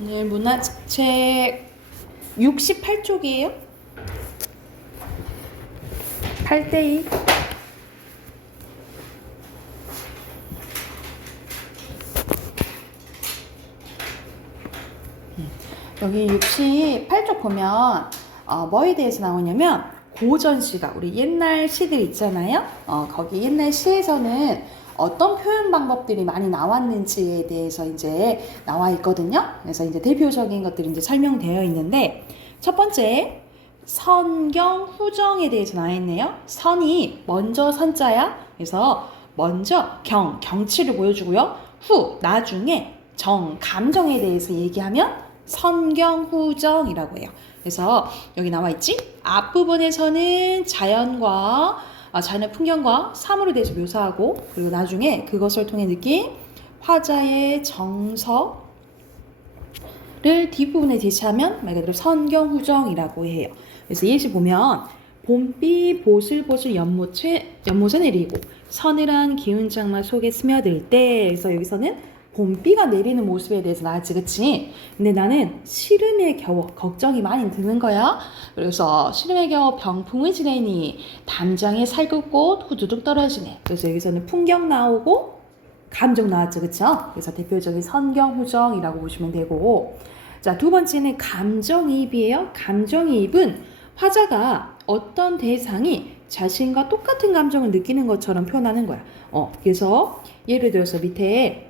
오늘 문화책 68쪽이에요. 8대2. 여기 68쪽 보면 뭐에 대해서 나오냐면 고전시가 우리 옛날 시들 있잖아요. 거기 옛날 시에서는 어떤 표현 방법들이 많이 나왔는지에 대해서 이제 나와 있거든요. 그래서 이제 대표적인 것들이 이제 설명되어 있는데 첫 번째 선경 후정에 대해서 나와 있네요. 선이 먼저 선자야. 그래서 먼저 경치를 보여주고요. 후 나중에 감정에 대해서 얘기하면 선경후정이라고 해요. 그래서 여기 나와 있지? 앞부분에서는 자연의 풍경과 사물에 대해서 묘사하고, 그리고 나중에 그것을 통해 느낀 화자의 정서를 뒷부분에 제시하면 말 그대로 선경후정이라고 해요. 그래서 예시 보면 봄비 보슬보슬 연못에 내리고 서늘한 기운 장마 속에 스며들 때, 그래서 여기서는 봄비가 내리는 모습에 대해서 나왔지, 그치? 근데 나는 시름에 겨워 걱정이 많이 드는 거야. 그래서 시름에 겨워 병풍을 지내니 담장에 살구꽃 후두둑 떨어지네. 그래서 여기서는 풍경 나오고 감정 나왔죠, 그쵸? 그래서 대표적인 선경후정이라고 보시면 되고, 자, 두 번째는 감정이입이에요. 감정이입은 화자가 어떤 대상이 자신과 똑같은 감정을 느끼는 것처럼 표현하는 거야. 그래서 예를 들어서 밑에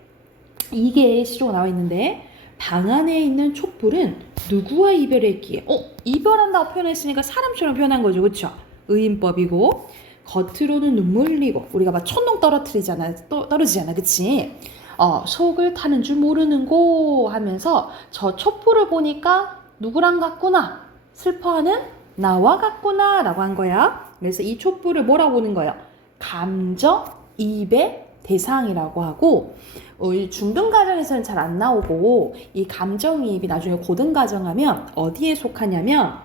이게 시조가 나와 있는데, 방 안에 있는 촛불은 누구와 이별했기에, 이별한다고 표현했으니까 사람처럼 표현한 거죠, 그쵸? 의인법이고, 겉으로는 눈물 흘리고, 우리가 막 촛농 떨어지잖아, 그치? 속을 타는 줄 모르는고 하면서 저 촛불을 보니까 누구랑 같구나, 슬퍼하는 나와 같구나 라고 한 거야. 그래서 이 촛불을 뭐라고 보는 거예요? 감정이입의 대상이라고 하고, 중등 과정에서는 잘 안 나오고, 이 감정이입이 나중에 고등 과정하면 어디에 속하냐면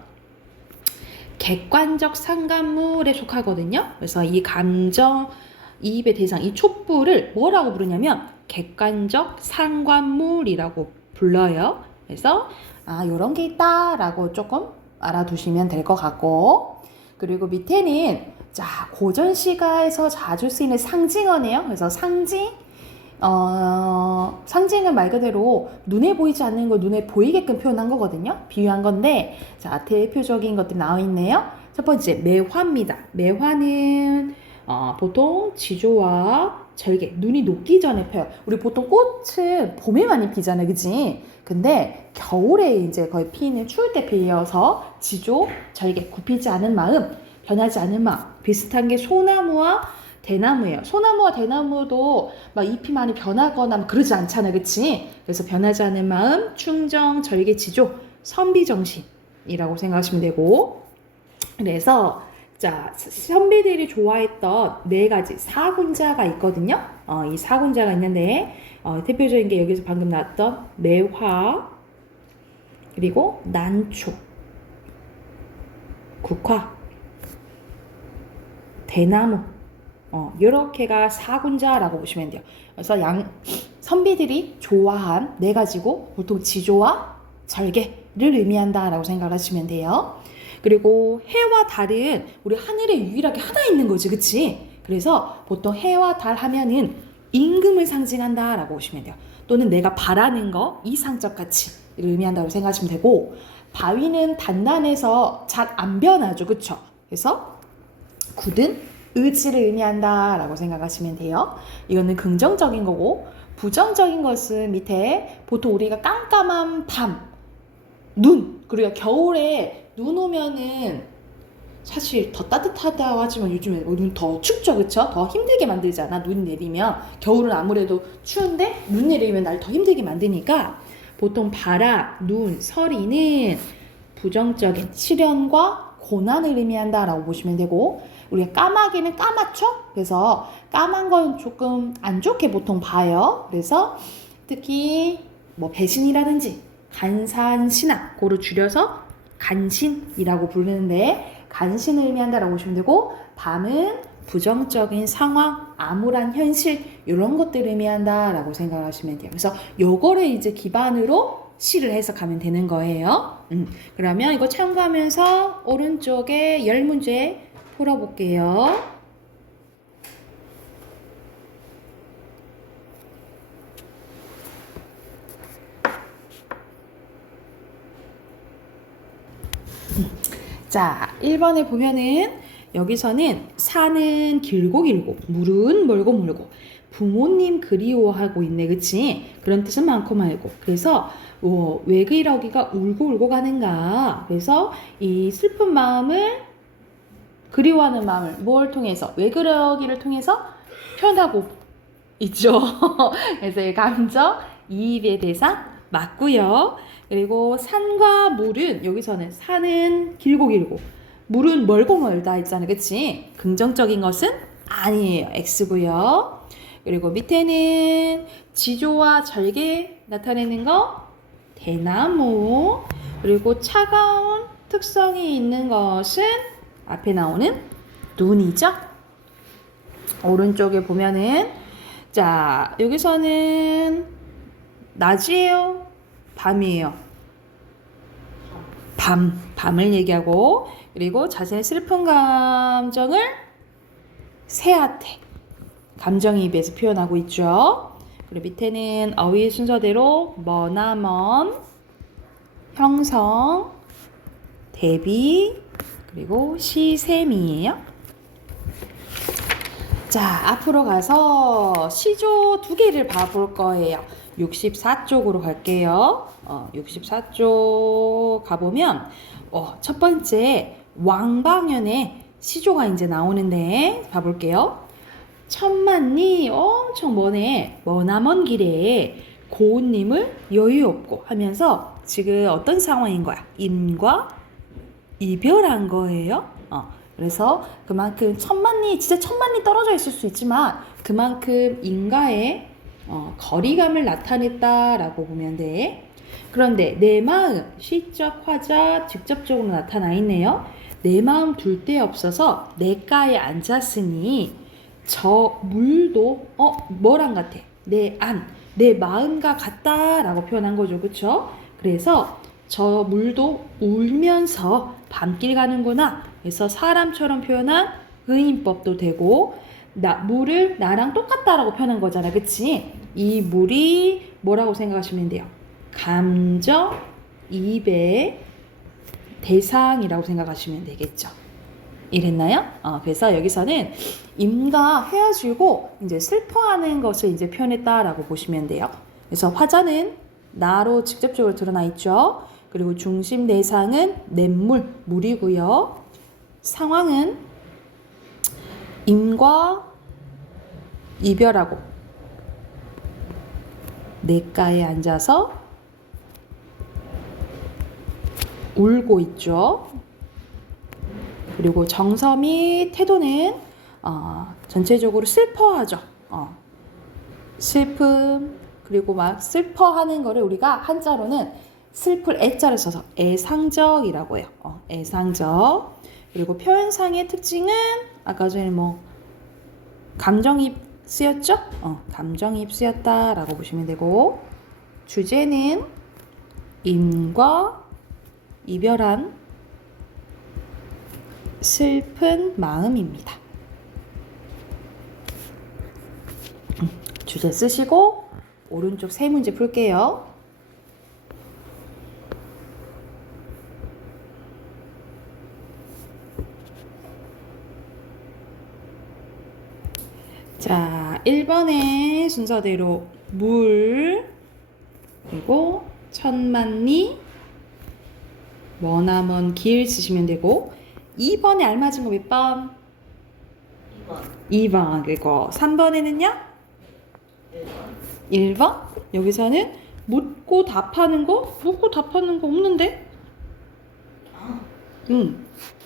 객관적 상관물에 속하거든요. 그래서 이 감정이입의 대상, 이 촛불을 뭐라고 부르냐면 객관적 상관물이라고 불러요. 그래서 요런 게 있다라고 조금 알아두시면 될 것 같고, 그리고 밑에는 자, 고전시가에서 자주 쓰이는 상징어네요. 그래서 상징은 말 그대로 눈에 보이지 않는 걸 눈에 보이게끔 표현한 거거든요. 비유한 건데, 자, 대표적인 것들이 나와 있네요. 첫 번째, 매화입니다. 매화는 보통 지조와 절개, 눈이 녹기 전에 펴요. 우리 보통 꽃은 봄에 많이 피잖아요, 그치? 근데 겨울에 이제 거의 피는 추울 때 피어서 지조, 절개, 굽히지 않은 마음, 변하지 않은 마음. 비슷한 게 소나무와 대나무예요. 소나무와 대나무도 막 잎이 많이 변하거나 그러지 않잖아요, 그치? 그래서 변하지 않은 마음, 충정, 절개, 지조, 선비정신이라고 생각하시면 되고, 그래서 자, 선비들이 좋아했던 4가지 사군자가 있거든요. 이 사군자가 있는데, 대표적인 게 여기서 방금 나왔던 매화, 그리고 난초, 국화, 대나무, 이렇게가 사군자라고 보시면 돼요. 그래서 선비들이 좋아한 4가지고 보통 지조와 절개를 의미한다라고 생각을 하시면 돼요. 그리고 해와 달은 우리 하늘에 유일하게 하나 있는 거지, 그치? 그래서 보통 해와 달 하면은 임금을 상징한다라고 보시면 돼요. 또는 내가 바라는 거, 이상적 가치를 의미한다고 생각하시면 되고, 바위는 단단해서 잘 안 변하죠, 그쵸? 그래서 굳은 의지를 의미한다라고 생각하시면 돼요. 이거는 긍정적인 거고, 부정적인 것은 밑에 보통 우리가 깜깜한 밤, 그리고 겨울에 눈 오면은 사실 더 따뜻하다고 하지만 요즘에 눈 더 춥죠, 그쵸? 더 힘들게 만들잖아, 눈 내리면. 겨울은 아무래도 추운데 눈 내리면 날 더 힘들게 만드니까 보통 바라, 눈, 서리는 부정적인 시련과 고난을 의미한다라고 보시면 되고, 우리가 까마귀는 까맣죠? 그래서 까만 건 조금 안 좋게 보통 봐요. 그래서 특히 뭐 배신이라든지 간산신앙, 고로 줄여서 간신이라고 부르는데, 간신을 의미한다라고 보시면 되고, 밤은 부정적인 상황, 암울한 현실, 이런 것들을 의미한다라고 생각하시면 돼요. 그래서 요거를 이제 기반으로 시를 해석하면 되는 거예요. 그러면 이거 참고하면서 오른쪽에 10문제 풀어볼게요. 자, 1번에 보면은 여기서는 산은 길고 길고 물은 멀고 멀고 부모님 그리워하고 있네, 그치? 그런 뜻은 많고 말고. 그래서 왜 그러기가 울고 울고 가는가? 그래서 이 슬픈 마음을 그리워하는 마음을 뭘 통해서 왜 그러기를 통해서 표현하고 있죠. 그래서 이 감정 이입의 대상 맞고요. 그리고 산과 물은 여기서는 산은 길고 길고 물은 멀고 멀다 있잖아요. 그치? 긍정적인 것은 아니에요. X고요. 그리고 밑에는 지조와 절개 나타내는 거 대나무. 그리고 차가운 특성이 있는 것은 앞에 나오는 눈이죠. 오른쪽에 보면은 자, 여기서는 낮이에요? 밤이에요? 밤을 얘기하고, 그리고 자신의 슬픈 감정을 새한테 감정이입해서 표현하고 있죠. 그리고 밑에는 어휘의 순서대로 머나먼, 형성, 대비, 그리고 시샘이에요. 자, 앞으로 가서 시조 2개를 봐볼 거예요. 64쪽으로 갈게요. 64쪽 가보면 첫 번째 왕방연의 시조가 이제 나오는데 봐볼게요. 천만리 엄청 머네. 머나먼 길에 고운님을 여유 없고 하면서 지금 어떤 상황인 거야? 인과 이별한 거예요. 그래서 그만큼 천만리, 진짜 천만리 떨어져 있을 수 있지만 그만큼 인과의 거리감을 나타냈다라고 보면 돼. 그런데 내 마음, 시적 화자 직접적으로 나타나 있네요. 내 마음 둘 데 없어서 내가에 앉았으니 저 물도 뭐랑 같아? 내 안, 내 마음과 같다라고 표현한 거죠. 그쵸? 그래서 저 물도 울면서 밤길 가는구나. 그래서 사람처럼 표현한 의인법도 되고 물을 나랑 똑같다라고 표현한 거잖아. 그치? 이 물이 뭐라고 생각하시면 돼요? 감정, 이입의 대상이라고 생각하시면 되겠죠. 이랬나요? 그래서 여기서는 임과 헤어지고 이제 슬퍼하는 것을 이제 표현했다라고 보시면 돼요. 그래서 화자는 나로 직접적으로 드러나 있죠. 그리고 중심 대상은 냇물, 물이고요. 상황은 임과 이별하고 냇가에 앉아서 울고 있죠. 그리고 정서미 태도는 전체적으로 슬퍼하죠. 슬픔, 그리고 막 슬퍼하는 거를 우리가 한자로는 슬플 애자를 써서 애상적이라고 해요. 애상적. 그리고 표현상의 특징은 아까 전에 감정이입 쓰였죠? 감정이입 쓰였다라고 보시면 되고, 주제는 인과 이별한 슬픈 마음입니다. 주제 쓰시고 오른쪽 3문제 풀게요. 자, 1번의 순서대로 물, 그리고 천만리, 머나먼 길 쓰시면 되고, 2번에 알맞은 거 몇 번? 2번. 그리고 3번에는요? 1번. 여기서는 묻고 답하는 거 없는데?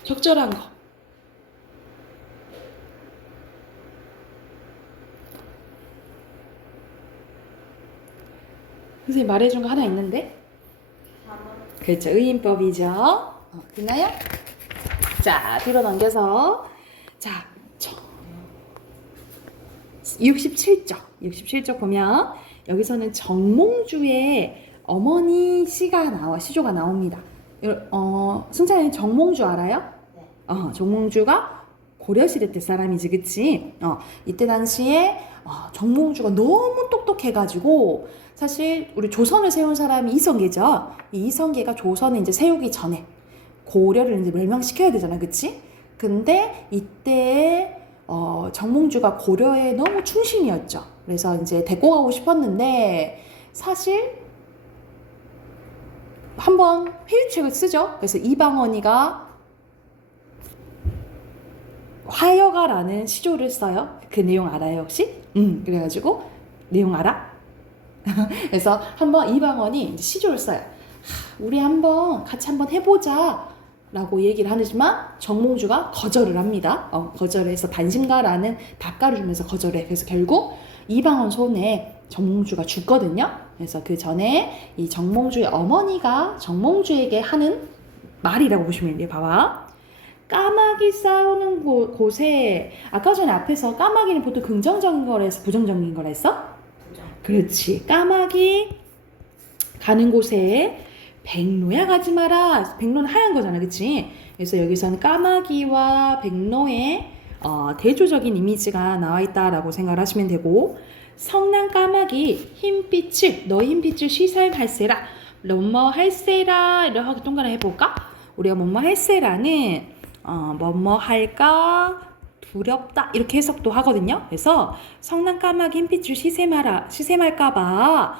적절한 거. 선생님 말해준 거 하나 있는데? 그렇죠. 의인법이죠. 됐나요? 자, 뒤로 넘겨서. 자, 67쪽 보면 여기서는 정몽주의 어머니 시조가 나옵니다. 승찬이 정몽주 알아요? 네. 정몽주가 고려시대 때 사람이지, 그치? 이때 당시에 정몽주가 너무 똑똑해가지고 사실 우리 조선을 세운 사람이 이성계죠. 이 이성계가 조선을 이제 세우기 전에 고려를 이제 멸망시켜야 되잖아, 그치? 근데 이때 정몽주가 고려에 너무 충신이었죠. 그래서 이제 데리고 가고 싶었는데 사실 한번 회유책을 쓰죠. 그래서 이방원이가 화여가라는 시조를 써요. 그 내용 알아요, 혹시? 그래가지고 내용 알아? 그래서 한번 이방원이 시조를 써요. 우리 한번 같이 한번 해보자 라고 얘기를 하지만 정몽주가 거절을 합니다. 거절을 해서 단심가라는 답가를 주면서 거절해. 그래서 결국 이방원 손에 정몽주가 죽거든요. 그래서 그 전에 이 정몽주의 어머니가 정몽주에게 하는 말이라고 보시면 돼요. 봐봐. 까마귀 싸우는 곳에 아까 전에 앞에서 까마귀는 보통 긍정적인 거라 했어? 부정적인 거라 했어? 그렇지. 까마귀 가는 곳에 백로야 가지 마라. 백로는 하얀 거잖아, 그치? 그래서 여기서는 까마귀와 백로의 대조적인 이미지가 나와 있다라고 생각을 하시면 되고, 성난 까마귀 너희 흰빛을 시사할세라. 뭐뭐 할세라 이렇게 동그라미 해볼까? 우리가 뭐뭐 할세라는 뭐뭐 할까 두렵다 이렇게 해석도 하거든요. 그래서 성난 까마귀 흰빛을 시샘할까봐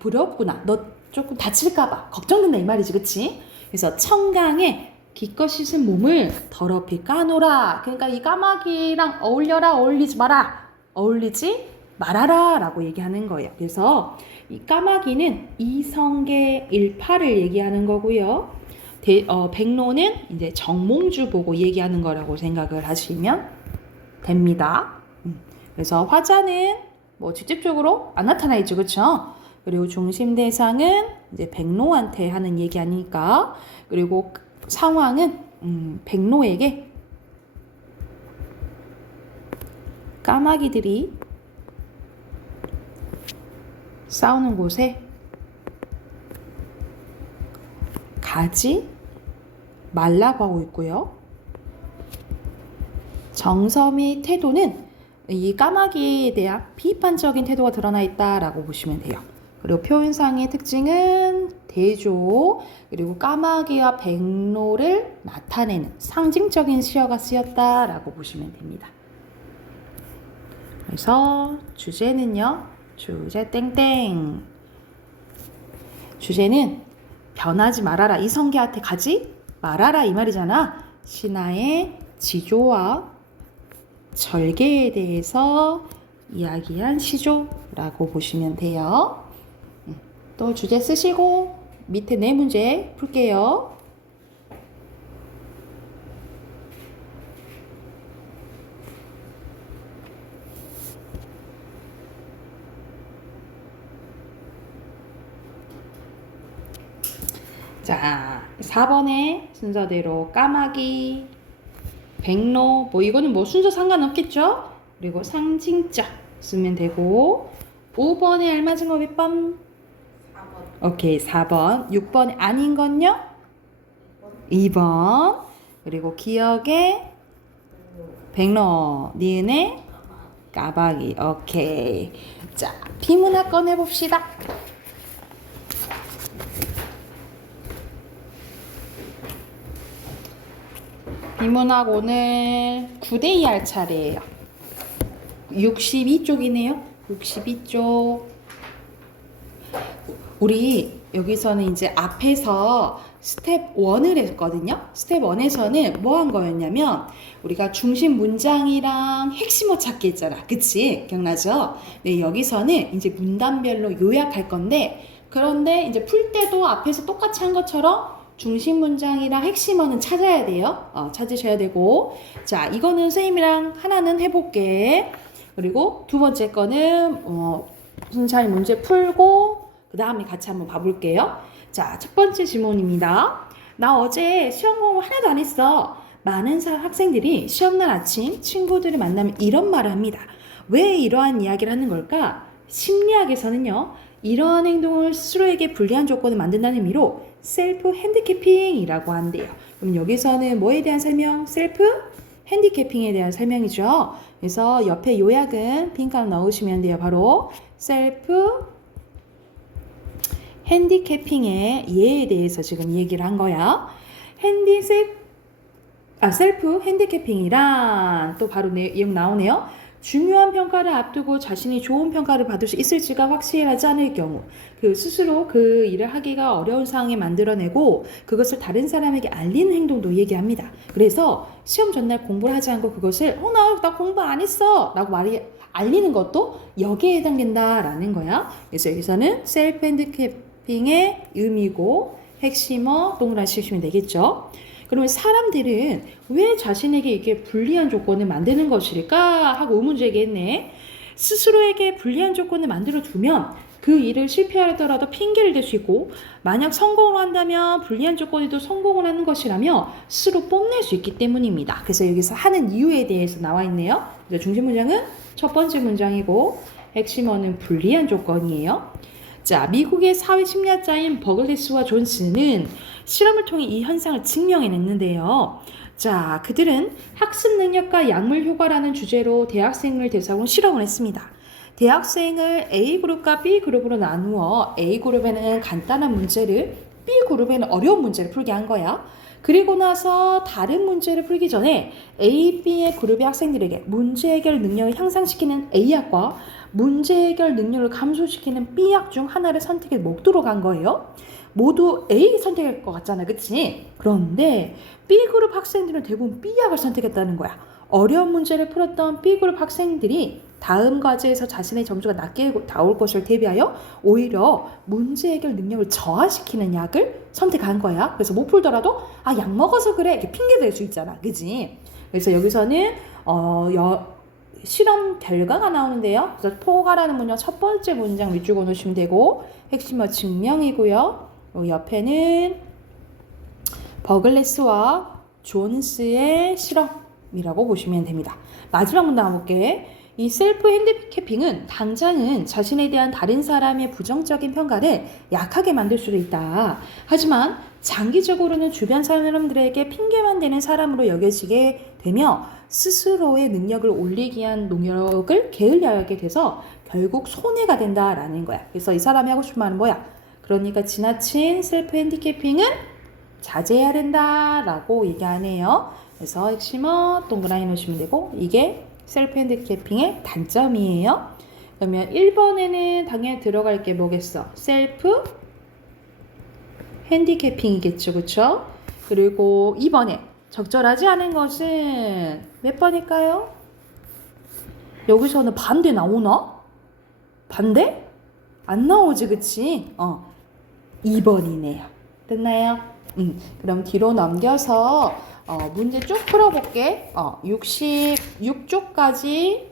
두렵구나. 너 조금 다칠까봐 걱정된다 이 말이지, 그치? 그래서 청강에 기껏 씻은 몸을 더럽이 까노라. 그러니까 이 까마귀랑 어울려라, 어울리지 마라, 어울리지 말아라 라고 얘기하는 거예요. 그래서 이 까마귀는 이성계 일파를 얘기하는 거고요. 백로는 이제 정몽주 보고 얘기하는 거라고 생각을 하시면 됩니다. 그래서 화자는 뭐 직접적으로 안 나타나 있죠, 그렇죠? 그리고 중심 대상은 이제 백로한테 하는 얘기 아니니까. 그리고 상황은 백로에게 까마귀들이 싸우는 곳에 가지 말라고 하고 있고요. 정서및 태도는 이 까마귀에 대한 비판적인 태도가 드러나 있다라고 보시면 돼요. 그리고 표현상의 특징은 대조, 그리고 까마귀와 백로를 나타내는 상징적인 시어가 쓰였다라고 보시면 됩니다. 그래서 주제는요. 주제 땡땡. 주제는 변하지 말아라. 이성계한테 가지 말아라 이 말이잖아. 신하의 지조와 절개에 대해서 이야기한 시조라고 보시면 돼요. 또 주제 쓰시고 밑에 네 문제 풀게요. 자, 4번의 순서대로 까마귀, 백로, 뭐 이거는 뭐 순서 상관없겠죠? 그리고 상징자 쓰면 되고, 5번에 알맞은 거 몇 번? 4번. 오케이, 4번. 6번에 아닌 건요? 2번. 그리고 기억에 백로, 니은에 까마귀. 오케이. 자, 비문학 꺼내봅시다. 비문학 오늘 9대2 할 차례예요. 62쪽이네요. 62쪽. 우리 여기서는 이제 앞에서 스텝 1을 했거든요. 스텝 1에서는 뭐 한 거였냐면 우리가 중심 문장이랑 핵심어 찾기 했잖아. 그치? 기억나죠? 네, 여기서는 이제 문단별로 요약할 건데, 그런데 이제 풀 때도 앞에서 똑같이 한 것처럼 중심 문장이랑 핵심어는 찾아야 돼요. 찾으셔야 되고. 자, 이거는 선생님이랑 하나는 해볼게. 그리고 두 번째 거는 순차히 문제 풀고 그 다음에 같이 한번 봐볼게요. 자, 첫 번째 질문입니다. 나 어제 시험 공부 하나도 안 했어. 많은 학생들이 시험날 아침 친구들을 만나면 이런 말을 합니다. 왜 이러한 이야기를 하는 걸까? 심리학에서는요, 이러한 행동을 스스로에게 불리한 조건을 만든다는 의미로 셀프 핸디캐핑이라고 한대요. 그럼 여기서는 뭐에 대한 설명? 셀프 핸디캐핑에 대한 설명이죠. 그래서 옆에 요약은 핑크함 넣으시면 돼요. 바로 셀프 핸디캐핑의 예에 대해서 지금 얘기를 한 거야. 셀프 핸디캐핑이란 또 바로 내용 나오네요. 중요한 평가를 앞두고 자신이 좋은 평가를 받을 수 있을지가 확실하지 않을 경우 그 스스로 그 일을 하기가 어려운 상황에 만들어내고 그것을 다른 사람에게 알리는 행동도 얘기합니다. 그래서 시험 전날 공부를 하지 않고 그것을 나 공부 안 했어 라고 알리는 것도 여기에 해당된다라는 거야. 그래서 여기서는 셀프 핸디캐핑의 의미고 핵심어 동그라미 치시면 되겠죠. 그러면 사람들은 왜 자신에게 이렇게 불리한 조건을 만드는 것일까 하고 의문 제기했네. 스스로에게 불리한 조건을 만들어 두면 그 일을 실패하더라도 핑계를 댈 수 있고 만약 성공을 한다면 불리한 조건에도 성공을 하는 것이라며 스스로 뽐낼 수 있기 때문입니다. 그래서 여기서 하는 이유에 대해서 나와 있네요. 그래서 중심 문장은 첫 번째 문장이고 핵심어는 불리한 조건이에요. 자, 미국의 사회 심리학자인 버글레스와 존스는 실험을 통해 이 현상을 증명해냈는데요. 자, 그들은 학습 능력과 약물 효과라는 주제로 대학생을 대상으로 실험을 했습니다. 대학생을 A그룹과 B그룹으로 나누어 A그룹에는 간단한 문제를 B그룹에는 어려운 문제를 풀게 한 거야. 그리고 나서 다른 문제를 풀기 전에 A, B의 그룹의 학생들에게 문제 해결 능력을 향상시키는 A학과 문제 해결 능력을 감소시키는 B학 중 하나를 선택해 먹도록 한 거예요. 모두 A 선택할 것 같잖아, 그치? 그런데 B그룹 학생들은 대부분 B학을 선택했다는 거야. 어려운 문제를 풀었던 B그룹 학생들이 다음 과제에서 자신의 점수가 낮게 나올 것을 대비하여 오히려 문제 해결 능력을 저하시키는 약을 선택한 거야. 그래서 못 풀더라도 약 먹어서 그래 이렇게 핑계 댈 수 있잖아, 그치? 그래서 여기서는 실험 결과가 나오는데요. 그래서 포가라는 문장 첫 번째 문장 밑줄 놓으시면 되고 핵심어 증명이고요. 옆에는 버글레스와 존스의 실험이라고 보시면 됩니다. 마지막 문장 볼게. 이 셀프 핸디캐핑은 당장은 자신에 대한 다른 사람의 부정적인 평가를 약하게 만들 수도 있다. 하지만 장기적으로는 주변 사람들에게 핑계만 대는 사람으로 여겨지게 되며 스스로의 능력을 올리기 위한 노력을 게을리하게 돼서 결국 손해가 된다라는 거야. 그래서 이 사람이 하고 싶은 말은 뭐야? 그러니까 지나친 셀프 핸디캐핑은 자제해야 된다라고 얘기하네요. 그래서 핵심어 동그라미 놓으시면 되고 이게 셀프 핸디캐핑의 단점이에요. 그러면 1번에는 당연히 들어갈 게 뭐겠어? 셀프 핸디캐핑이겠죠, 그쵸? 그리고 2번에 적절하지 않은 것은 몇 번일까요? 여기서는 반대 나오나? 반대? 안 나오지, 그치? 2번이네요. 됐나요? 그럼 뒤로 넘겨서 문제 쭉 풀어볼게. 66쪽까지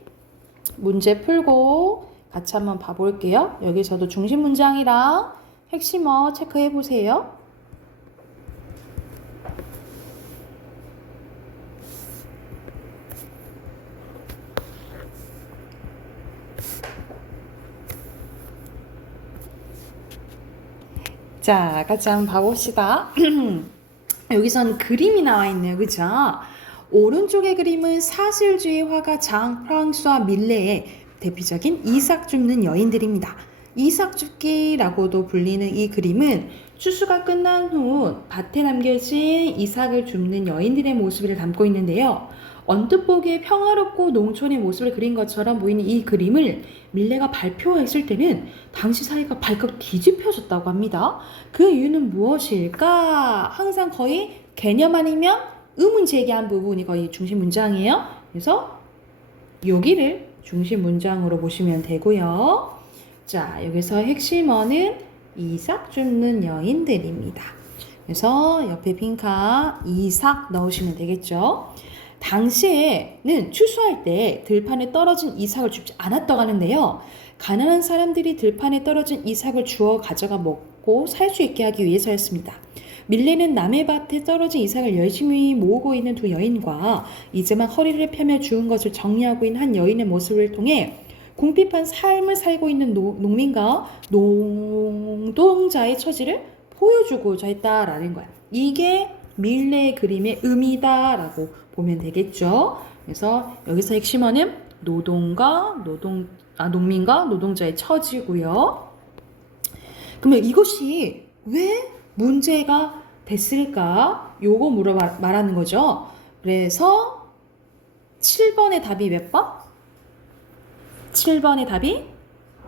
문제 풀고 같이 한번 봐볼게요. 여기서도 중심 문장이랑 핵심어 체크해 보세요. 자, 같이 한번 봐봅시다. 여기선 그림이 나와 있네요. 그죠? 오른쪽의 그림은 사실주의 화가 장 프랑스와 밀레의 대표적인 이삭 줍는 여인들입니다. 이삭 줍기라고도 불리는 이 그림은 추수가 끝난 후 밭에 남겨진 이삭을 줍는 여인들의 모습을 담고 있는데요. 언뜻 보기에 평화롭고 농촌의 모습을 그린 것처럼 보이는 이 그림을 밀레가 발표했을 때는 당시 사회가 발칵 뒤집혀졌다고 합니다. 그 이유는 무엇일까? 항상 거의 개념 아니면 의문 제기한 부분이 거의 중심 문장이에요. 그래서 여기를 중심 문장으로 보시면 되고요. 자, 여기서 핵심어는 이삭 줍는 여인들입니다. 그래서 옆에 빈칸 이삭 넣으시면 되겠죠. 당시에는 추수할 때 들판에 떨어진 이삭을 줍지 않았다고 하는데요. 가난한 사람들이 들판에 떨어진 이삭을 주워 가져가 먹고 살 수 있게 하기 위해서였습니다. 밀레는 남의 밭에 떨어진 이삭을 열심히 모으고 있는 두 여인과 이제 막 허리를 펴며 주운 것을 정리하고 있는 한 여인의 모습을 통해 궁핍한 삶을 살고 있는 농민과 노동자의 처지를 보여주고자 했다라는 거야. 이게 밀레 그림의 의미다라고 보면 되겠죠. 그래서 여기서 핵심어는 농민과 노동자의 처지고요. 그러면 이것이 왜 문제가 됐을까? 요거 말하는 거죠. 그래서 7번의 답이 몇 번? 7번의 답이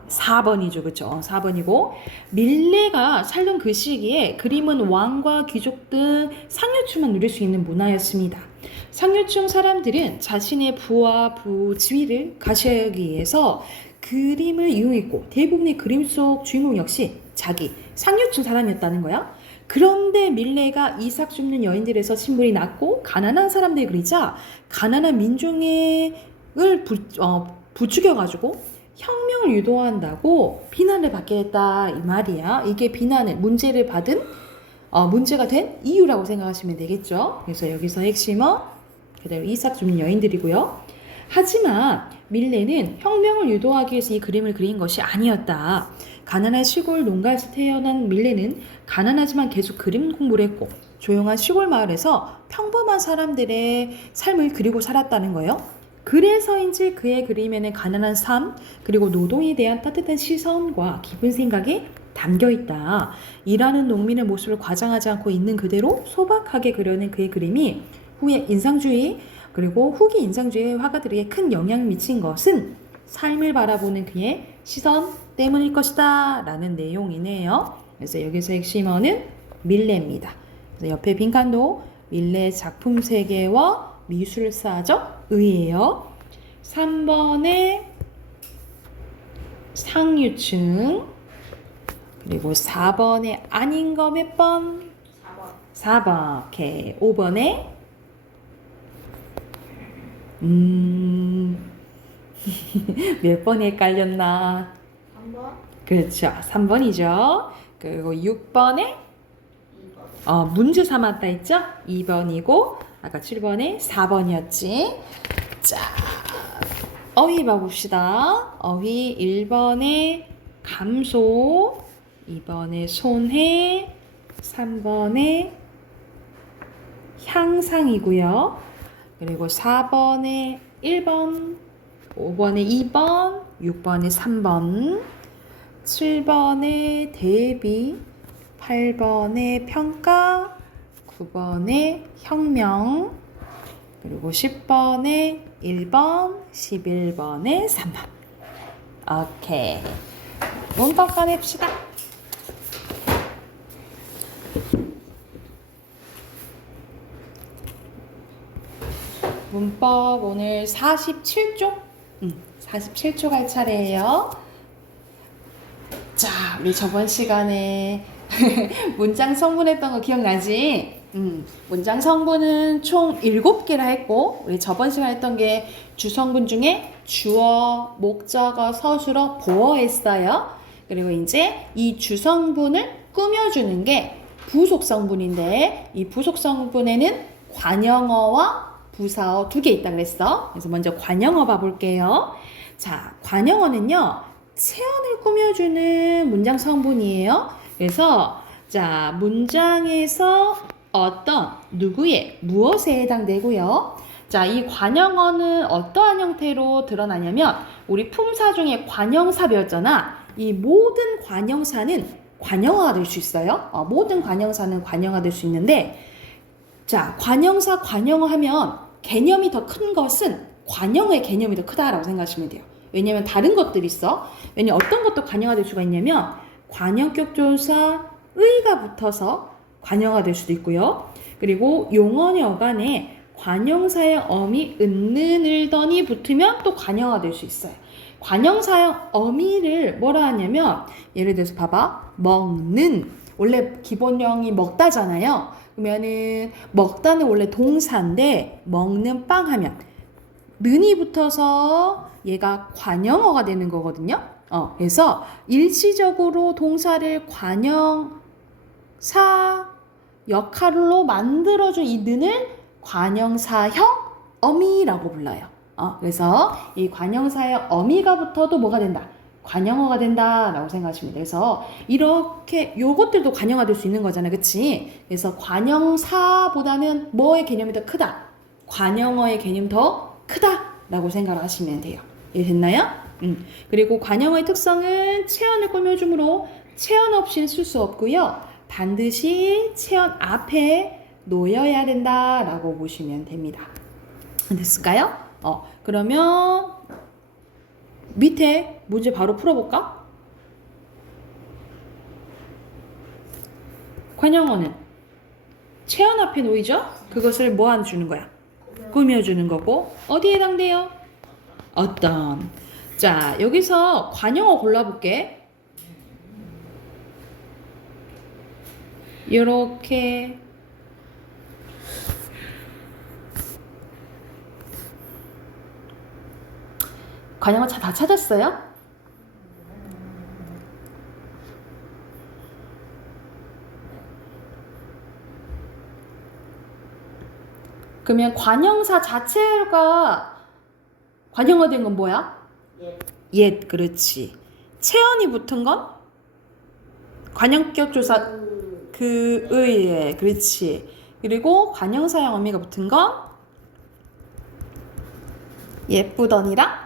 4번이죠. 그쵸? 4번이고 밀레가 살던 그 시기에 그림은 왕과 귀족 등 상류층만 누릴 수 있는 문화였습니다. 상류층 사람들은 자신의 부와 부지위를 가셔하기 위해서 그림을 이용했고 대부분의 그림 속 주인공 역시 자기 상류층 사람이었다는 거야. 그런데 밀레가 이삭 줍는 여인들에서 신분이 낮고 가난한 사람들이 그리자 가난한 민중을 부추겨가지고 혁명을 유도한다고 비난을 받게 됐다 이 말이야. 이게 비난을 문제가 된 이유라고 생각하시면 되겠죠. 그래서 여기서 핵심어 그대로 이삭 줍는 여인들이고요. 하지만 밀레는 혁명을 유도하기 위해서 이 그림을 그린 것이 아니었다. 가난한 시골 농가에서 태어난 밀레는 가난하지만 계속 그림 공부를 했고 조용한 시골 마을에서 평범한 사람들의 삶을 그리고 살았다는 거예요. 그래서인지 그의 그림에는 가난한 삶 그리고 노동에 대한 따뜻한 시선과 깊은 생각이 담겨있다. 일하는 농민의 모습을 과장하지 않고 있는 그대로 소박하게 그려낸 그의 그림이 후기 인상주의 화가들에게 큰 영향을 미친 것은 삶을 바라보는 그의 시선 때문일 것이다 라는 내용이네요. 그래서 여기서 핵심어는 밀레입니다. 그래서 옆에 빈칸도 밀레 작품 세계와 미술사적 의예요. 3번에 상류층 그리고 4번에 아닌 거 몇 번? 4번. 오케이. 5번에 몇 번에 헷갈렸나? 3번. 그렇죠. 3번이죠. 그리고 6번에 문제 삼았다 했죠? 2번이고 아까 7번에 4번이었지. 자, 어휘 봐봅시다. 어휘 1번에 감소, 2번에 손해, 3번에 향상이고요. 그리고 4번에 1번, 5번에 2번, 6번에 3번, 7번에 대비, 8번에 평가, 9번에 혁명, 그리고 10번에 1번, 11번에 3번. 오케이. 문법 꺼냅시다. 문법 오늘 47쪽? 47쪽 할 차례예요. 자, 우리 저번 시간에 문장 성분했던 거 기억나지? 문장 성분은 총 7개라 했고 우리 저번 시간에 했던 게 주성분 중에 주어, 목적어, 서술어, 보어 했어요. 그리고 이제 이 주성분을 꾸며주는 게 부속성분인데 이 부속성분에는 관형어와 부사어 2개 있다 그랬어. 그래서 먼저 관형어 봐볼게요. 자, 관형어는요 체언을 꾸며주는 문장 성분이에요. 그래서 자, 문장에서 어떤 누구의 무엇에 해당되고요. 자, 이 관형어는 어떠한 형태로 드러나냐면 우리 품사 중에 관형사 배웠잖아. 이 모든 관형사는 관형어가 될 수 있어요. 모든 관형사는 관형어가 될 수 있는데 자, 관형사 관형어 하면 개념이 더 큰 것은 관형어의 개념이 더 크다라고 생각하시면 돼요. 왜냐면 다른 것들이 있어. 왜냐면 어떤 것도 관형화 될 수가 있냐면 관형격 조사 의가 붙어서 관형화 될 수도 있고요. 그리고 용언의 어간에 관형사의 어미 은는 을던이 붙으면 또 관형화 될 수 있어요. 관형사의 어미를 뭐라 하냐면 예를 들어서 봐봐. 먹는 원래 기본형이 먹다잖아요. 그러면은 먹다는 원래 동사인데 먹는 빵 하면 는이 붙어서 얘가 관형어가 되는 거거든요. 그래서 일시적으로 동사를 관형사 역할로 만들어준 이 는을 관형사형 어미라고 불러요. 그래서 이 관형사의 어미가 붙어도 뭐가 된다? 관형어가 된다라고 생각하시면 돼요. 그래서 이렇게 요것들도 관형화 될 수 있는 거잖아요. 그치? 그래서 관형사보다는 뭐의 개념이 더 크다? 관형어의 개념이 더 크다라고 생각을 하시면 돼요. 이해됐나요? 그리고 관형어의 특성은 체언을 꾸며주므로 체언 없이는 쓸 수 없고요. 반드시 체언 앞에 놓여야 된다라고 보시면 됩니다. 됐을까요? 그러면 밑에 문제 바로 풀어볼까? 관형어는 체언 앞에 놓이죠? 그것을 뭐 안 주는 거야? 꾸며주는 거고 어디에 해당돼요? 어떤. 자, 여기서 관형어 골라볼게. 요렇게 관형어 다 찾았어요? 그러면 관형사 자체가 관형어 된 건 뭐야? 옛, 그렇지. 체언이 붙은 건 관형격 조사 그의, 그렇지. 그리고 관형사형 어미가 붙은 건 예쁘더니랑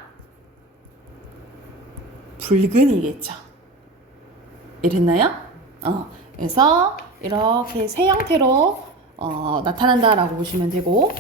붉은이겠죠. 이랬나요? 그래서 이렇게 세 형태로 나타난다라고 보시면 되고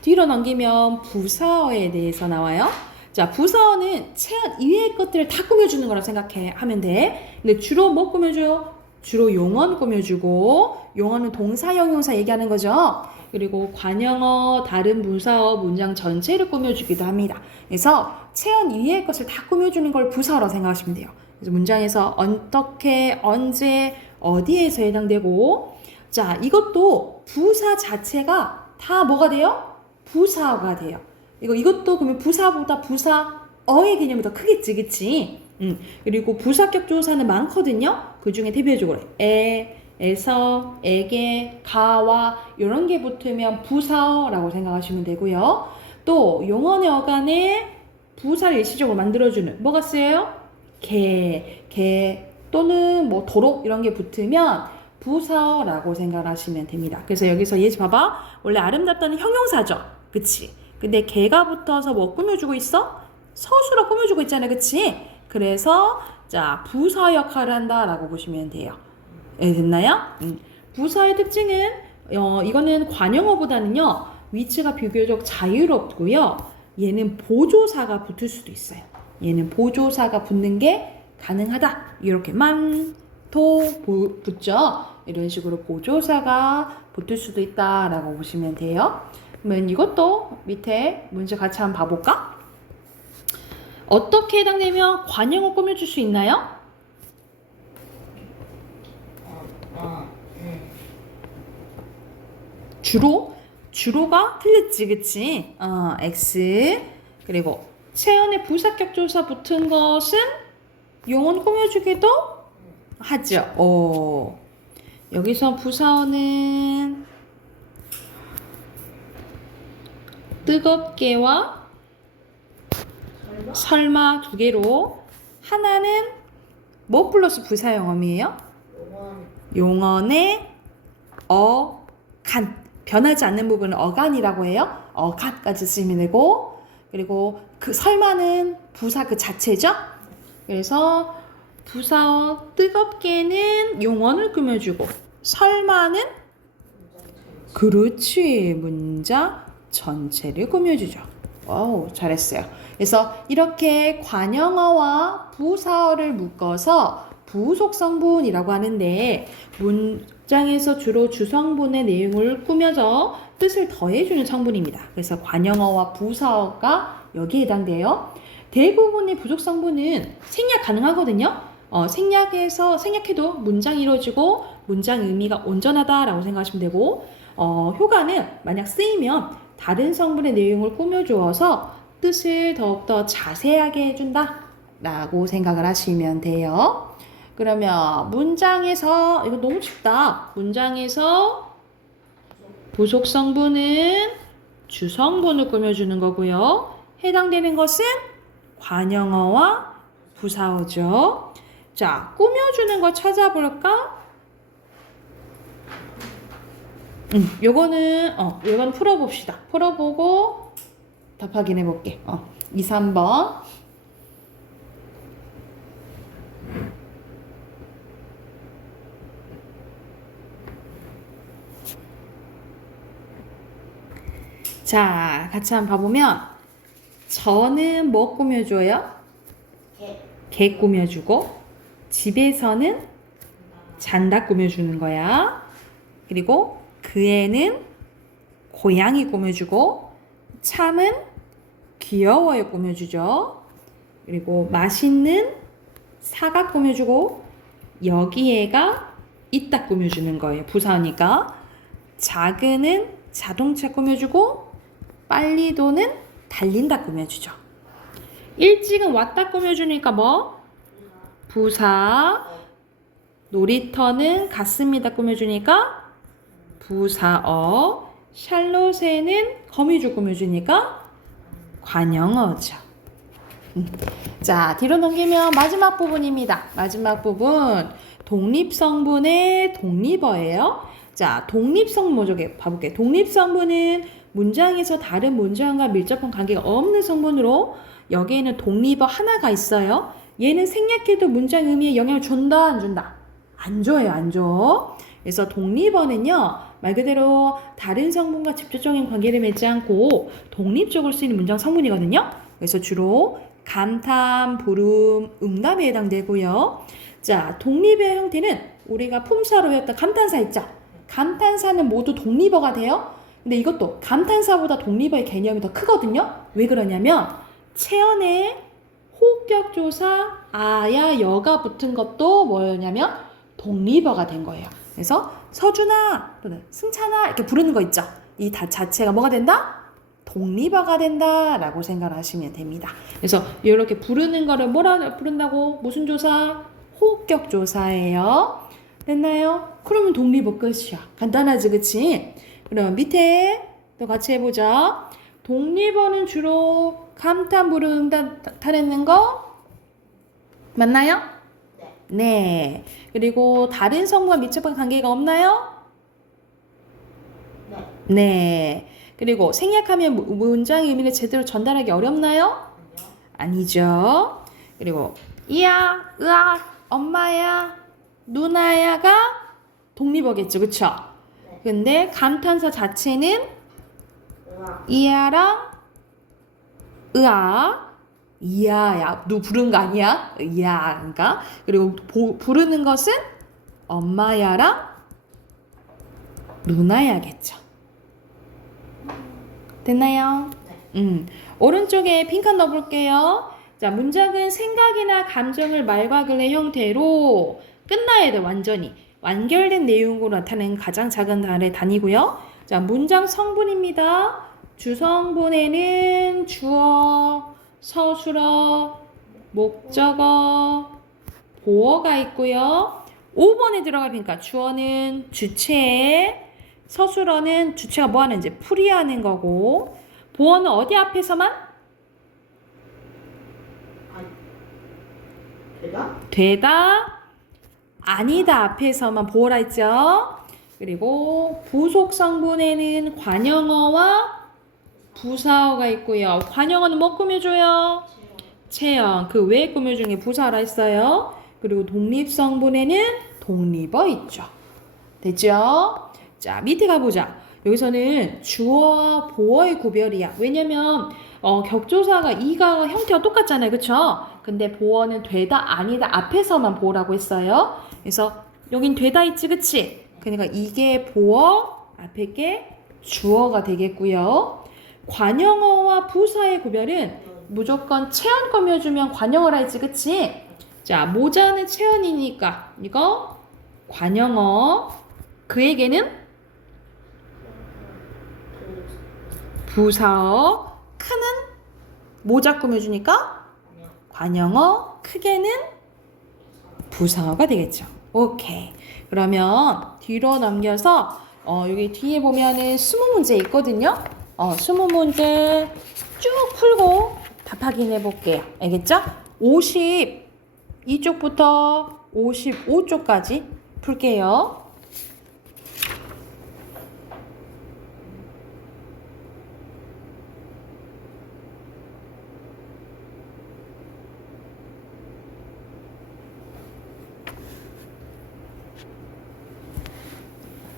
뒤로 넘기면 부사어에 대해서 나와요. 자, 부사어는 체언 이외의 것들을 다 꾸며주는 거라고 생각하면 돼. 근데 주로 뭐 꾸며줘요? 주로 용언 꾸며주고 용언은 동사, 형용사 얘기하는 거죠. 그리고 관형어, 다른 부사어, 문장 전체를 꾸며주기도 합니다. 그래서 체언 이외의 것을 다 꾸며주는 걸 부사어라고 생각하시면 돼요. 그래서 문장에서 어떻게, 언제, 어디에서 해당되고 자, 이것도 부사 자체가 다 뭐가 돼요? 부사어가 돼요. 이것도 그러면 부사보다 부사어의 개념이 더 크겠지, 그치? 그리고 부사격 조사는 많거든요. 그 중에 대표적으로 에서, 에게, 가와 이런 게 붙으면 부사어라고 생각하시면 되고요. 또 용언의 어간에 부사를 일시적으로 만들어주는 뭐가 쓰여요? 개 또는 뭐 도록 이런 게 붙으면 부사어라고 생각하시면 됩니다. 그래서 여기서 예시 봐봐. 원래 아름답다는 형용사죠. 그치? 근데 개가 붙어서 뭐 꾸며주고 있어? 서술어 꾸며주고 있잖아. 그치? 그래서 자 부사 역할을 한다라고 보시면 돼요. 됐나요? 부사의 특징은 이거는 관형어보다는요. 위치가 비교적 자유롭고요. 얘는 보조사가 붙을 수도 있어요. 얘는 보조사가 붙는 게 가능하다. 이렇게 붙죠. 이런 식으로 보조사가 붙을 수도 있다라고 보시면 돼요. 그러면 이것도 밑에 문제 같이 한번 봐볼까? 어떻게 해당되면 관형어 꾸며줄 수 있나요? 주로가 틀렸지, 그치? X. 그리고 체언의 부사격 조사 붙은 것은 용언 꾸며주기도 하죠. 여기서 부사어는 뜨겁게와 설마 두 개로 하나는 뭐 플러스 부사 영어이에요? 용언의 어간 변하지 않는 부분을 어간이라고 해요. 어간까지 쓰시면 되고 그리고 그 설마는 부사 그 자체죠. 그래서 부사어 뜨겁게는 용언을 꾸며주고 설마는 그렇지 문장 전체를 꾸며주죠. 와우 잘했어요. 그래서 이렇게 관형어와 부사어를 묶어서 부속성분이라고 하는데 문장에서 주로 주성분의 내용을 꾸며서 뜻을 더해주는 성분입니다. 그래서 관형어와 부사어가 여기에 해당돼요. 대부분의 부속성분은 생략 가능하거든요. 생략해도 문장이 이루어지고 문장 의미가 온전하다라고 생각하시면 되고 효과는 만약 쓰이면 다른 성분의 내용을 꾸며주어서 뜻을 더욱더 자세하게 해준다 라고 생각을 하시면 돼요. 그러면 문장에서 이거 너무 쉽다. 문장에서 부속성분은 주성분을 꾸며주는 거고요. 해당되는 것은 관용어와 부사어죠. 자, 꾸며주는 거 찾아볼까? 요건 풀어봅시다. 풀어보고 답 확인해 볼게. 2, 3번. 자, 같이 한번 봐보면 저는 뭐 꾸며줘요? 개 꾸며주고 집에서는 잔다 꾸며주는 거야. 그리고 그 애는 고양이 꾸며주고 참은 귀여워요 꾸며주죠. 그리고 맛있는 사과 꾸며주고 여기에가 있다 꾸며주는 거예요. 부사니까. 작은은 자동차 꾸며주고 빨리 도는 달린다 꾸며주죠. 일찍은 왔다 꾸며주니까 뭐? 부사. 놀이터는 갔습니다 꾸며주니까 부사어. 샬롯에는 거미줄 꾸며주니까 관용어죠. 자, 뒤로 넘기면 마지막 부분입니다. 마지막 부분. 독립성분의 독립어예요. 자, 독립성 모조개 봐볼게요. 독립성분은 문장에서 다른 문장과 밀접한 관계가 없는 성분으로 여기에는 독립어 하나가 있어요. 얘는 생략해도 문장 의미에 영향을 준다, 안 준다? 안 줘요, 안 줘. 그래서 독립어는요, 말 그대로 다른 성분과 직접적인 관계를 맺지 않고 독립적으로 쓰이는 문장 성분이거든요. 그래서 주로 감탄, 부름, 응답에 해당되고요. 자, 독립의 형태는 우리가 품사로 외웠던 감탄사 있죠? 감탄사는 모두 독립어가 돼요. 근데 이것도 감탄사보다 독립어의 개념이 더 크거든요. 왜 그러냐면 체언에 호격조사 아야 여가 붙은 것도 뭐였냐면 독립어가 된 거예요. 그래서 서준아 또는 승찬아 이렇게 부르는 거 있죠. 이 자체가 뭐가 된다? 독립어가 된다라고 생각을 하시면 됩니다. 그래서 이렇게 부르는 거를 뭐라 부른다고? 무슨 조사? 호격조사예요. 됐나요? 그러면 독립어 끝이야. 간단하지, 그치? 그럼 밑에 또 같이 해보자. 독립어는 주로 감탄, 부름, 응답 나타내는 거 맞나요? 네. 그리고 다른 성분과 밀접한 관계가 없나요? 네. 그리고 생략하면 문장의 의미를 제대로 전달하기 어렵나요? 아니죠. 그리고 이야, 으아, 엄마야, 누나야가 독립어겠죠. 그쵸? 근데 감탄사 자체는 이야랑 으아, 이야야, 누 부른 거 아니야? 이야인가? 그리고 부르는 것은 엄마야랑 누나야겠죠. 됐나요? 오른쪽에 빈칸 넣어볼게요. 자, 문장은 생각이나 감정을 말과 글의 형태로 끝나야 돼. 완전히 완결된 내용으로 나타내는 가장 작은 단위고요. 자, 문장 성분입니다. 주성분에는 주어, 서술어, 목적어, 보어가 있고요. 5번에 들어가니까 주어는 주체, 서술어는 주체가 뭐 하는지 풀이하는 거고, 보어는 어디 앞에서만? 되다, 아니다 앞에서만 보어라 했죠. 그리고 부속 성분에는 관용어와 부사어가 있고요. 관용어는 뭐 꾸며줘요? 체형. 그 외에 꾸며주는 게 부사어라 했어요. 그리고 독립 성분에는 독립어 있죠. 됐죠? 자, 밑에 가보자. 여기서는 주어와 보어의 구별이야. 왜냐면 격조사가 이가 형태가 똑같잖아요. 그쵸? 근데 보어는 되다 아니다 앞에서만 보라고 했어요. 그래서 여긴 되다 있지, 그치? 그러니까 이게 보어, 앞에 게 주어가 되겠고요. 관용어와 부사의 구별은 무조건 체언 꾸며주면 관용어라 했지, 그치? 자, 모자는 체언이니까 이거 관용어. 그에게는 부사어. 크는 모자 꾸며주니까 관용어. 크게는 부사어가 되겠죠. 오케이. 그러면 뒤로 넘겨서 여기 뒤에 보면은 20문제 있거든요. 20문제 쭉 풀고 답 확인해 볼게요. 알겠죠? 50 이쪽부터 55쪽까지 풀게요.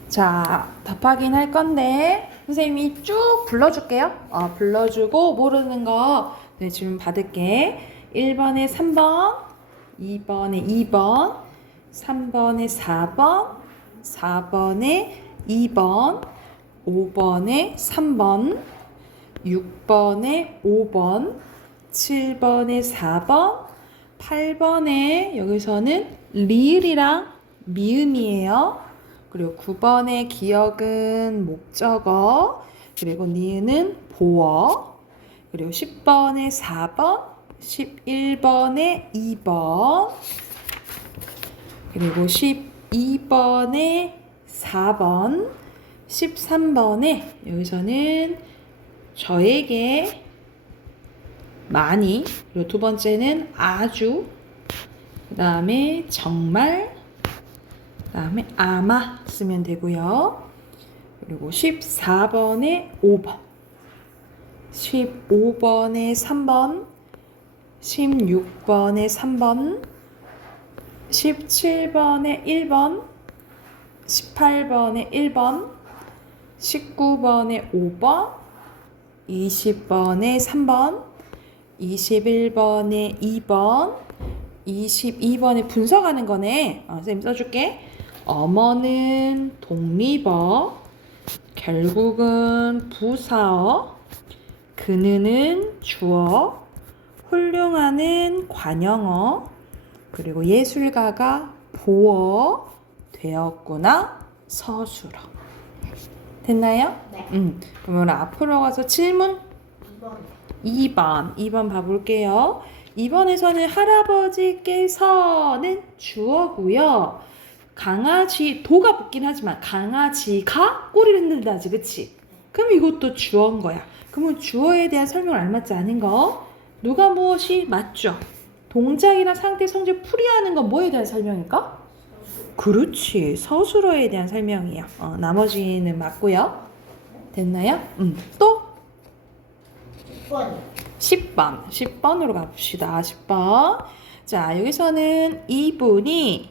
자, 답 확인할 건데 선생님이 쭉 불러줄게요. 불러주고 모르는 거 네, 질문 받을게. 1번에 3번, 2번에 2번, 3번에 4번, 4번에 2번, 5번에 3번, 6번에 5번, 7번에 4번, 8번에 여기서는 리을이랑 미음이에요. 그리고 9번의 기억은 목적어, 그리고 니은은 보어, 그리고 10번에 4번, 11번에 2번, 그리고 12번에 4번, 13번에 여기서는 저에게 많이, 그리고 두 번째는 아주, 그 다음에 정말, 그 다음에 아마 쓰면 되고요. 그리고 14번에 5번, 15번에 3번, 16번에 3번, 17번에 1번, 18번에 1번, 19번에 5번, 20번에 3번, 21번에 2번, 22번에 분석하는 거네. 선생님 써줄게. 어머는 독립어, 결국은 부사어, 그는은 주어, 훌륭한은 관형어, 그리고 예술가가 보어 되었구나 서술어. 됐나요? 네. 그러면 앞으로 가서 질문 2번. 2번 봐볼게요. 2번에서는 할아버지께서는 주어고요. 강아지, 도가 붙긴 하지만 강아지가 꼬리를 흔들다지, 그치? 그럼 이것도 주어인 거야. 그러면 주어에 대한 설명을 알맞지 않은 거 누가 무엇이 맞죠? 동작이나 상태, 성질, 풀이하는 건 뭐에 대한 설명일까? 그렇지, 서술어에 대한 설명이야. 나머지는 맞고요. 됐나요? 또 10번. 10번으로 가봅시다. 10번. 자, 여기서는 이분이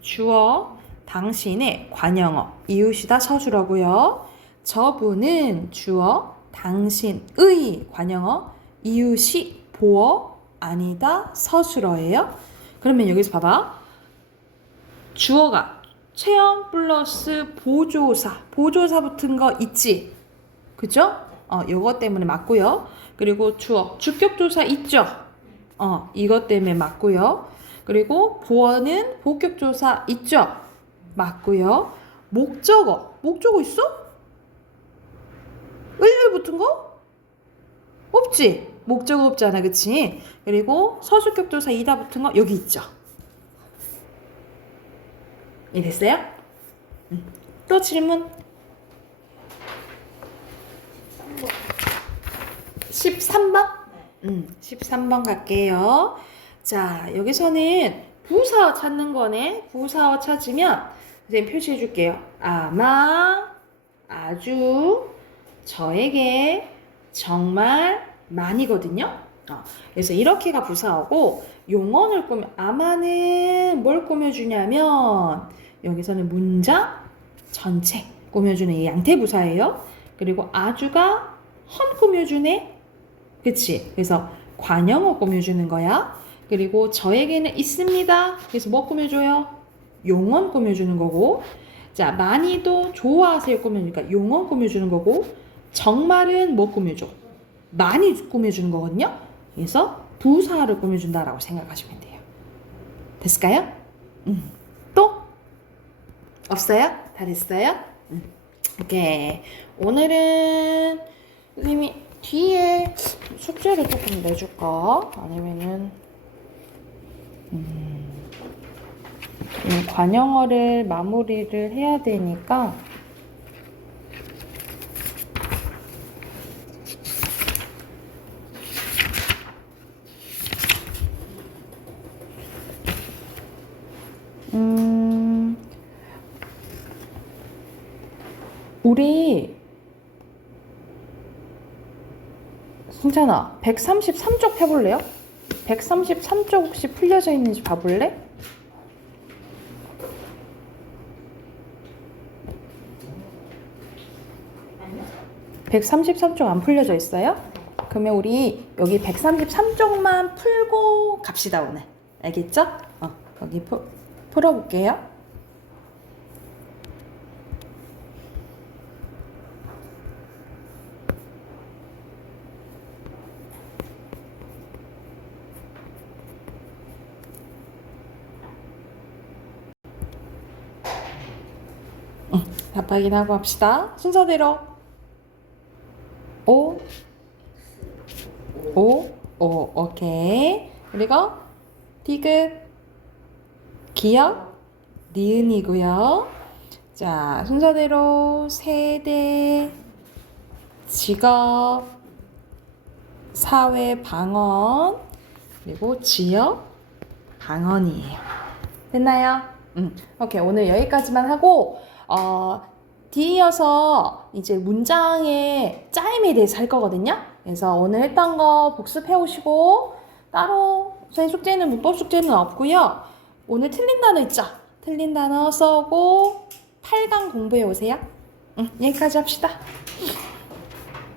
주어, 당신의 관형어, 이웃이다 서술어고요. 저분은 주어, 당신의 관형어, 이웃이 보어, 아니다 서술어예요. 그러면 여기서 봐봐. 주어가 체험 플러스 보조사, 보조사 붙은 거 있지? 그죠? 요거 때문에 맞고요. 그리고 주어, 주격조사 있죠? 이것 때문에 맞고요. 그리고 보어는 복격조사 있죠? 맞고요. 목적어, 목적어 있어? 을을 붙은 거? 없지? 목적어 없잖아, 그치? 그리고 서술격조사 이다 붙은 거 여기 있죠? 이해됐어요? 또 질문? 13번? 13번 갈게요. 자, 여기서는 부사어 찾는 거네. 부사어 찾으면 선생님 표시해 줄게요. 아마, 아주, 저에게, 정말, 많이거든요. 그래서 이렇게가 부사어고 용언을 꾸며, 아마는 뭘 꾸며주냐면 여기서는 문장 전체 꾸며주는 이 양태부사예요. 그리고 아주가 헌 꾸며주네. 그치? 그래서 관형어 꾸며주는 거야. 그리고 저에게는 있습니다. 그래서 뭐 꾸며줘요? 용언 꾸며주는 거고. 자, 많이도 좋아하세요 꾸며주니까 용언 꾸며주는 거고. 정말은 뭐 꾸며줘? 많이 꾸며주는 거거든요. 그래서 부사를 꾸며준다라고 생각하시면 돼요. 됐을까요? 또? 없어요? 다 됐어요? 오케이. 오늘은 선생님이 뒤에 숙제를 조금 내줄까? 아니면은 관형어를 마무리를 해야 되니까 우리 승찬아 133쪽 펴볼래요? 133쪽 혹시 풀려져 있는지 봐볼래? 133쪽 안 풀려져 있어요? 그러면 우리 여기 133쪽만 풀고 갑시다 오늘. 알겠죠? 여기 풀어볼게요. 답하긴 하고 합시다. 순서대로 5 오케이. 그리고 디귿 기역 니은이고요. 자, 순서대로 세대 직업 사회 방언 그리고 지역 방언이에요. 됐나요? 오케이. 오늘 여기까지만 하고 뒤이어서 이제 문장의 짜임에 대해서 할 거거든요. 그래서 오늘 했던 거 복습해 오시고 따로 선생님 숙제는 문법 숙제는 없고요. 오늘 틀린 단어 있죠? 틀린 단어 써고 8강 공부해 오세요. 여기까지 합시다.